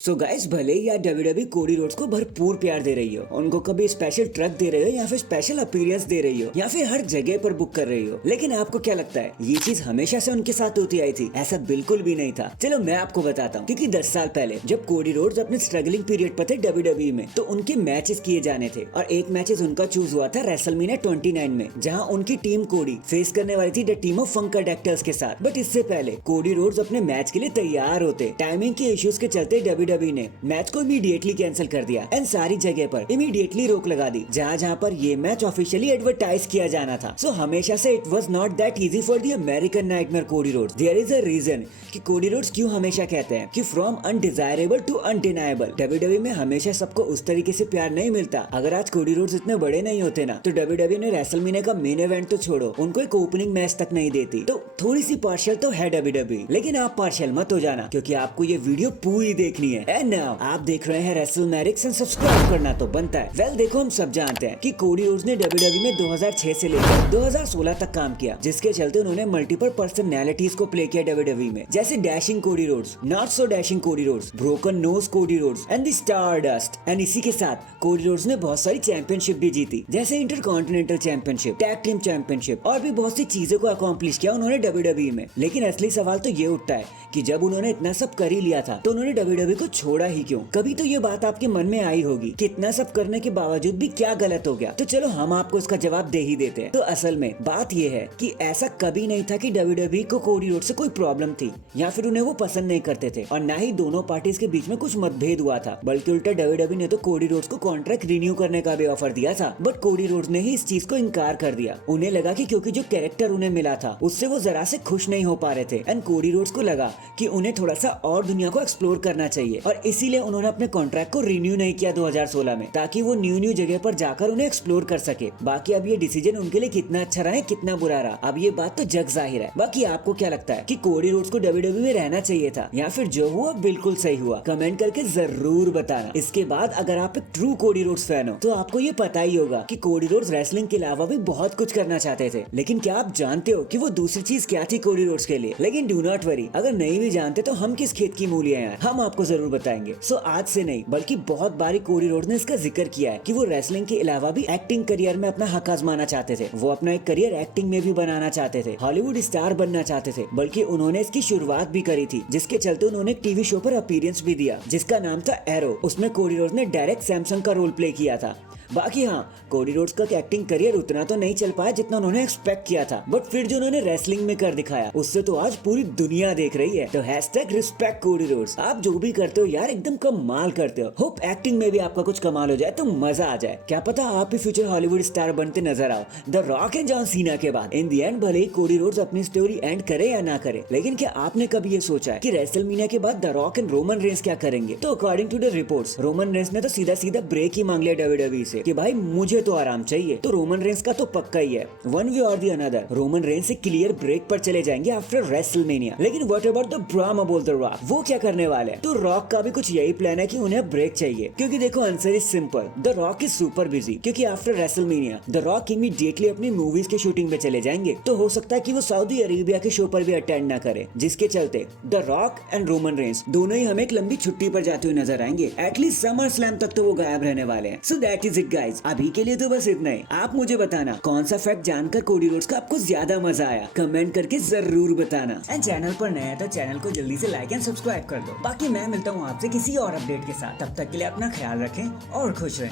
So guys, भले ही यार WWE Cody Rhodes को भरपूर प्यार दे रही हो, उनको कभी स्पेशल ट्रक दे रही हो या फिर स्पेशल अपीयरेंस दे रही हो या फिर हर जगह पर बुक कर रही हो, लेकिन आपको क्या लगता है ये चीज हमेशा से उनके साथ होती आई थी? ऐसा बिल्कुल भी नहीं था। चलो मैं आपको बताता हूँ, क्योंकि 10 साल पहले जब कोडी रोड्स अपने स्ट्रगलिंग पीरियड पर थे WWE में, तो उनके मैचेस किए जाने थे और एक मैचेस उनका चूज हुआ था रेसलमेनिया 29 में, जहाँ उनकी टीम कोडी फेस करने वाली थी द टीम ऑफ फंक अडैक्टर्स के साथ। बट इससे पहले कोडी रोड्स अपने मैच के लिए तैयार होते, टाइमिंग के इश्यूज के चलते WWE ने मैच को इमीडिएटली कैंसिल कर दिया एंड सारी जगह पर इमीडिएटली रोक लगा दी जहाँ पर ये मैच ऑफिशियली एडवर्टाइज किया जाना था। सो हमेशा से it was not that easy for the American nightmare Cody Rhodes. There is a reason कि कोडी रोड्स क्यों हमेशा कहते हैं कि from undesirable to undeniable. WWE में हमेशा सबको उस तरीके से प्यार नहीं मिलता। अगर आज कोडी रोड्स इतने बड़े नहीं होते ना, तो WWE ने रेसलमेनिया का मेन इवेंट तो छोड़ो, उनको एक ओपनिंग मैच तक नहीं देती। तो थोड़ी सी पार्शियल तो है WWE, लेकिन आप पार्शियल मत हो जाना, क्योंकि आपको ये वीडियो पूरी देखनी है। एंड नाउ आप देख रहे हैं रेसलमैनिक्स एंड सब्सक्राइब करना तो बनता है। वेल देखो, हम सब जानते हैं कि कोडी रोड्स ने WWE में 2006 से लेकर 2016 तक काम किया, जिसके चलते उन्होंने मल्टीपल पर्सनालिटीज को प्ले किया WWE में, जैसे dashing Cody Rhodes, not so dashing Cody Rhodes, broken nose Cody Rhodes and the Stardust. And इसी के साथ कोडी रोड्स ने बहुत सारी चैंपियनशिप भी जीती, जैसे intercontinental championship, tag team championship और भी बहुत सी चीजों को अकॉम्प्लिश किया उन्होंने WWE में। लेकिन असली सवाल तो ये उठता है कि जब उन्होंने इतना सब कर ही लिया था, तो उन्होंने WWE को छोड़ा ही क्यों? कभी तो ये बात आपके मन में आई होगी कि इतना सब करने के बावजूद भी क्या गलत हो गया। तो चलो हम आपको इसका जवाब दे ही देते हैं। तो असल में बात ये है कि ऐसा कभी नहीं था कि WWE को कोडी रोड्स से कोई प्रॉब्लम थी या फिर उन्हें वो पसंद नहीं करते थे, और ना ही दोनों पार्टीज के बीच में कुछ मतभेद हुआ था। बल्कि उल्टा WWE ने तो कोडी रोड्स को कॉन्ट्रैक्ट रिन्यू करने का भी ऑफर दिया था, बट कोडी रोड्स ने ही इस चीज को इनकार कर दिया। उन्हें लगा कि क्योंकि जो कैरेक्टर उन्हें मिला था उससे वो जरा से खुश नहीं हो पा रहे थे, एंड कोडी रोड्स को लगा कि उन्हें थोड़ा सा और दुनिया को एक्सप्लोर करना चाहिए, और इसीलिए उन्होंने अपने कॉन्ट्रैक्ट को रिन्यू नहीं किया 2016 में, ताकि वो न्यू जगह पर जाकर उन्हें एक्सप्लोर कर सके। बाकी अब ये डिसीजन उनके लिए कितना अच्छा रहा है कितना बुरा रहा, अब ये बात तो जग जाहिर है। बाकी आपको क्या लगता है कि कोडी रोड्स को WWE में रहना चाहिए था या फिर जो हुआ बिल्कुल सही हुआ? कमेंट करके जरूर बताना। इसके बाद अगर आप एक ट्रू कोडी रोड्स फैन हो तो आपको ये पता ही होगा कि कोडी रोड्स रेसलिंग के अलावा भी बहुत कुछ करना चाहते थे, लेकिन क्या आप जानते हो कि वो दूसरी चीज क्या थी कोडी रोड्स के लिए? लेकिन डू नॉट वरी, अगर नहीं भी जानते तो हम किस खेत की मूलियां हैं, हम आपको जरूर बताएंगे। सो आज से नहीं बल्कि बहुत बारी कोडी रोड्स ने इसका जिक्र किया है कि वो रेसलिंग के अलावा भी एक्टिंग करियर में अपना हक आजमाना चाहते थे। वो अपना एक करियर एक्टिंग में भी बनाना चाहते थे, हॉलीवुड स्टार बनना चाहते थे। बल्कि उन्होंने इसकी शुरुआत भी करी थी, जिसके चलते उन्होंने एक टीवी शो पर अपीयरेंस भी दिया जिसका नाम था एरो। उसमें कोडी रोड्स ने डायरेक्ट सैमसंग का रोल प्ले किया था। बाकी हाँ, कोडी रोड्स का एक्टिंग करियर उतना तो नहीं चल पाया जितना उन्होंने एक्सपेक्ट किया था, बट फिर जो उन्होंने रेसलिंग में कर दिखाया उससे तो आज पूरी दुनिया देख रही है। तो #रिस्पेक्ट कोडी रोड्स। आप जो भी करते हो यार एकदम कमाल करते हो। होप एक्टिंग में भी आपका कुछ कमाल हो जाए तो मजा आ जाए। क्या पता आप भी फ्यूचर हॉलीवुड स्टार बनते नजर आओ the Rock and John Cena के बाद। इन दी एंड भले ही कोडी रोड्स अपनी स्टोरी एंड करे या ना करे, लेकिन क्या आपने कभी ये सोचा है कि रेसलमेनिया के बाद the Rock and Roman Reigns क्या करेंगे? तो according to the reports, Roman Reigns ने तो सीधा सीधा ब्रेक ही मांग लिया WWE से कि भाई मुझे तो आराम चाहिए। तो रोमन रेंस का तो पक्का ही है, वन वे और दी अनदर रोमन रेंस से क्लियर ब्रेक पर चले जाएंगे आफ्टर रेसलमेनिया। लेकिन व्हाट अबाउट द ड्रामा बोल द रॉक, वो क्या करने वाले हैं? तो रॉक का भी कुछ यही प्लान है कि उन्हें ब्रेक चाहिए, क्योंकि देखो answer is simple, the Rock is super busy. क्योंकि after WrestleMania the Rock immediately अपनी मूवीज के शूटिंग पे चले जाएंगे, तो हो सकता है कि वो सऊदी अरेबिया के शो पर भी अटेंड ना करे, जिसके चलते the Rock and Roman Reigns दोनों ही हमें एक लंबी छुट्टी पर जाते हुए नजर आएंगे। एटलीस्ट समर स्लैम तक तो वो गायब रहने वाले हैं। So that is it guys, अभी के लिए तो बस इतना ही। आप मुझे बताना कौन सा फैक्ट जानकर कोडी रोड्स का आपको ज्यादा मजा आया, कमेंट करके जरूर बताना। एंड चैनल पर नया है तो चैनल को जल्दी से लाइक एंड सब्सक्राइब कर दो। बाकी मैं मिलता हूँ आपसे किसी और अपडेट के साथ, तब तक के लिए अपना ख्याल रखें और खुश रहें।